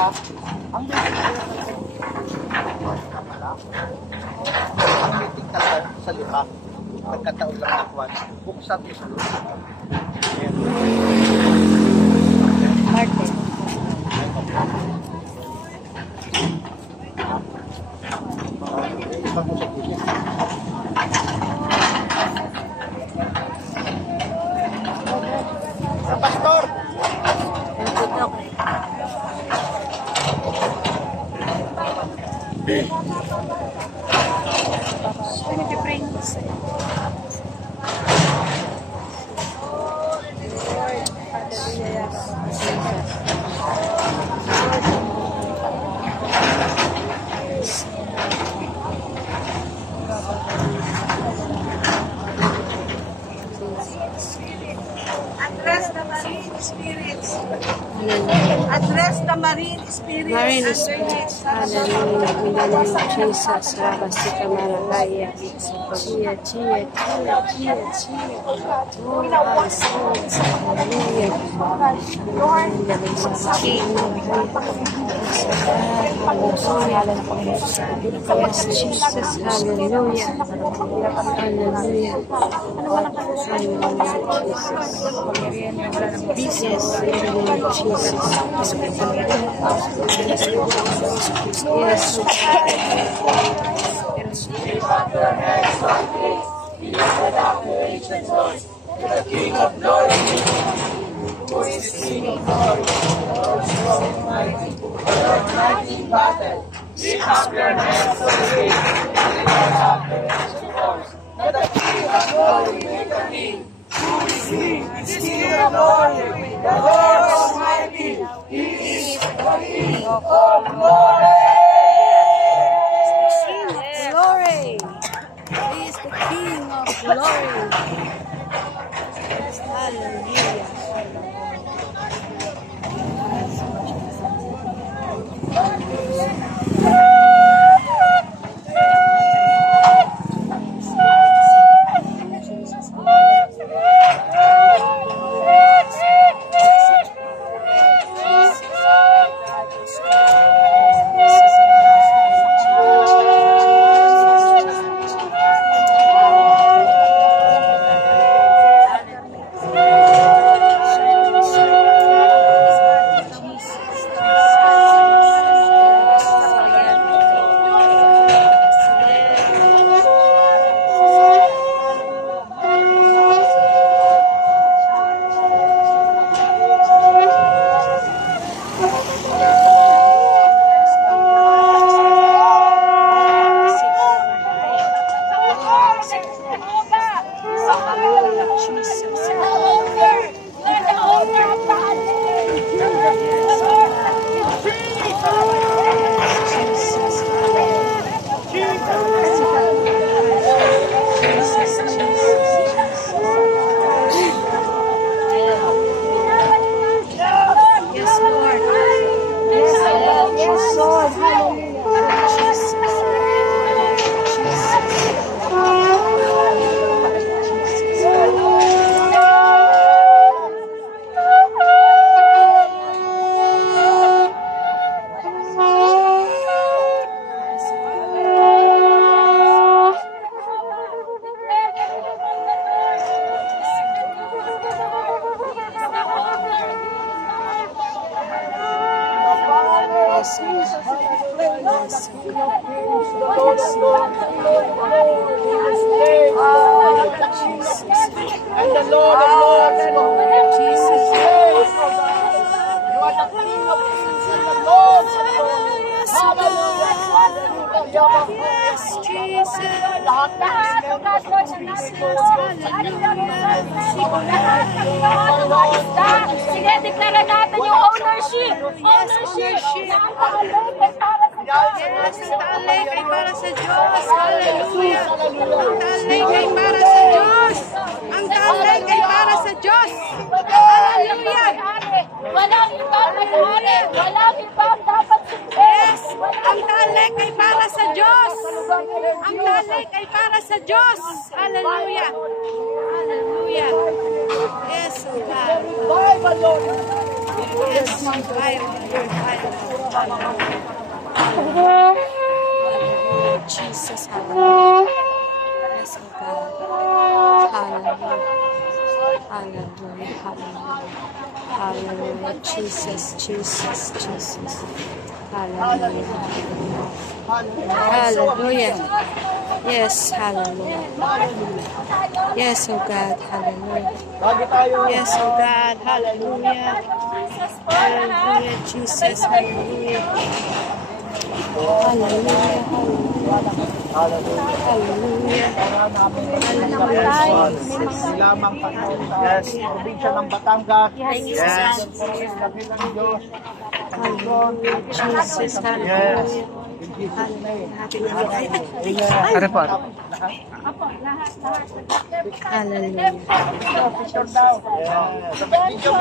isa, ang meeting talaga sa lima. Nagkataon lang ang kwan. Buksan ko sa lima. Martin. Ibang mo sa kanya. Sa pastor! Address the marine spirits. Marine spirits. Hallelujah. In the name of Jesus. Rabasika Maragaya. Chia, chia, chia, chia, chia. Oh, hallelujah. Yes, Jesus. Hallelujah. Hallelujah. Hallelujah, Jesus. Yes, Jesus. Yes. The King of glory, who is King of glory, Lord strong and mighty, Lord mighty in battle. Lift up your hands to the King, and Lord have the rest of force. Let the King of glory make a king. Who is He? Is King of glory, the Lord Almighty. He is the King of all glory. Glory. He is the King of glory. Hallelujah. And the Lord of Lords, Jesus, you are the King of Kings and the Lord of Lords. Hallelujah. Yes, Jesus. Sige, deklara natin yung ownership. Yes, ang talay kay para sa Diyos. Hallelujah. Ang talay kay para sa Diyos. Ang talay kay para sa Diyos. Hallelujah. Walang ibang may-ari. Walang ibang dapat Yes, ang talay kay para sa Diyos. Ang talay kay para sa Diyos. Hallelujah. Hallelujah. Yes, God. Yes, revive, revive. Hallelujah, Jesus, hallelujah. Yes, oh God. Hallelujah. Hallelujah, hallelujah. Hallelujah, Jesus, Jesus, Jesus. Hallelujah. Hallelujah. Yes, hallelujah. Yes, oh God, hallelujah. Yes, oh God, hallelujah. Hallelujah, Jesus, hallelujah. Hallelujah, hallelujah. Hallelujah, Jesus. Lamang Panginoon sa probinsya ng Batangas. Yes. Kabilang Diyos. Hallelujah, Jesus, hallelujah. Ano po? Hallelujah. Picture daw. Video.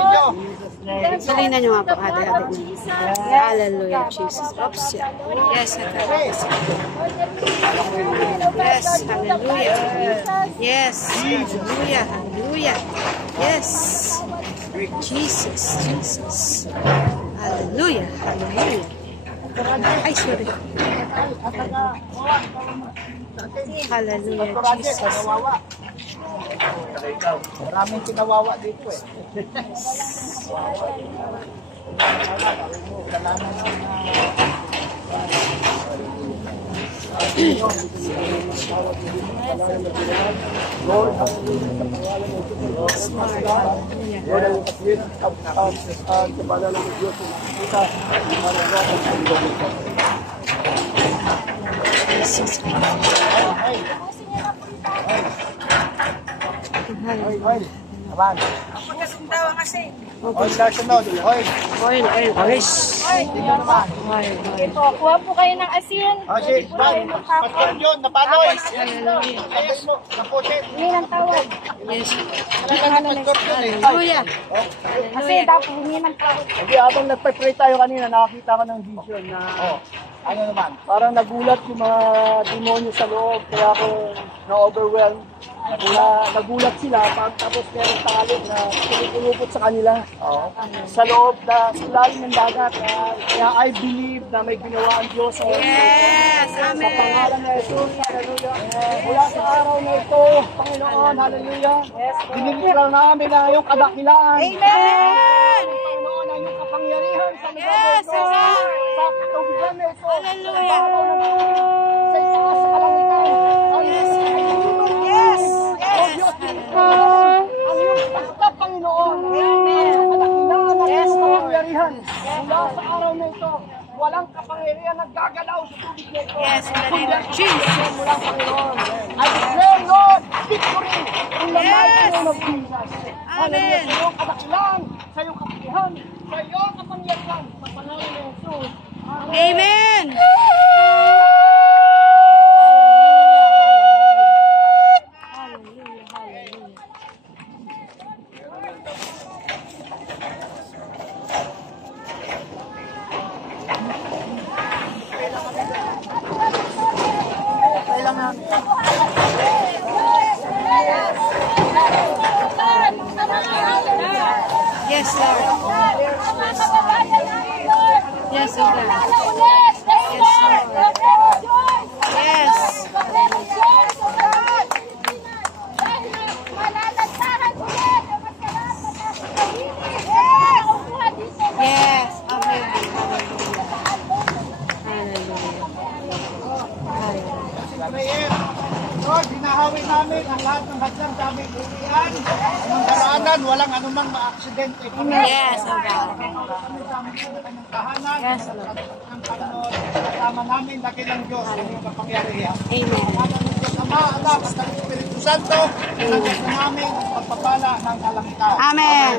Salina nyo nga po, ate-ate. Hallelujah, Jesus. Oops, yeah. Yes, ate. Yes, hallelujah. Yes, hallelujah, hallelujah. Yes, Jesus, Jesus. Hallelujah, hallelujah. Ay, sorry. Hallelujah, Jesus. Maraming kinawawa dito eh. Oil na sunod. Oil. Oil, oil, oil. Oil, oil. Kuha po kayo ng asin. Kasi, pastor yun, napanoy. Hallelujah. Napusin. Hindi ng tawag. Yes. Talagang pastor yun eh. Hallelujah. Kasi dapat hindi ng tawag. Hindi, habang nagpa-pray tayo kanina, nakakita ko ng vision na, ano naman, parang nagulat yung mga demonyo sa loob, kaya ako na-overwhelmed. Nagulat sila, tapos meron talo na pinupulupot sa kanila. Sa loob na ilalim ng dagat. Kaya I believe na may ginawa ang Diyos. Yes, Sa amen. pangalan ng Jesus, hallelujah. Mula sa araw na ito, Panginoon, hallelujah. Dinilitra namin na iyong kadakilaan. Amen. Panginoon, ang iyong kapangyarihan sa lugar Yes, na ito. Lord. Sa katubigan na ito. Hallelujah. Sa itaas sa kalangitan. Ang Yes. Yes. Yes. Ang iyong takta, Panginoon. Ang kadakilaan ng iyong kapangyarihan. Mula sa araw na ito, walang kapangyarihan na gagalaw sa tubig na ito. Yes, in the name of Jesus. Mula, Panginoon. I declare, Lord, victory in the mighty name of Jesus. Amen. Sa iyong kadakilaan, sa iyong kapangyarihan, sa iyong kapangyarihan, sa pangalan ng Jesus. Amen. Hallelujah, hallelujah. Yes, Lord. Yes, oh God. Yes, Lord. Yes. Yes. Amen. Hallelujah. Hallelujah. Lord, hinahawin namin ang lahat ng hadlang sa aming buwian. Ang daraanan, walang anumang ma-aksidente. Yes, oh God. Tahanan, Yes, Lord. ang Panginoon, kasama namin dakilang Diyos ang iyong kapangyarihan. Amen. Kasama ng Diyos Ama, Anak, at ang Espiritu Santo, nagkas na namin ang pagpapala ng kalangitan. Amen.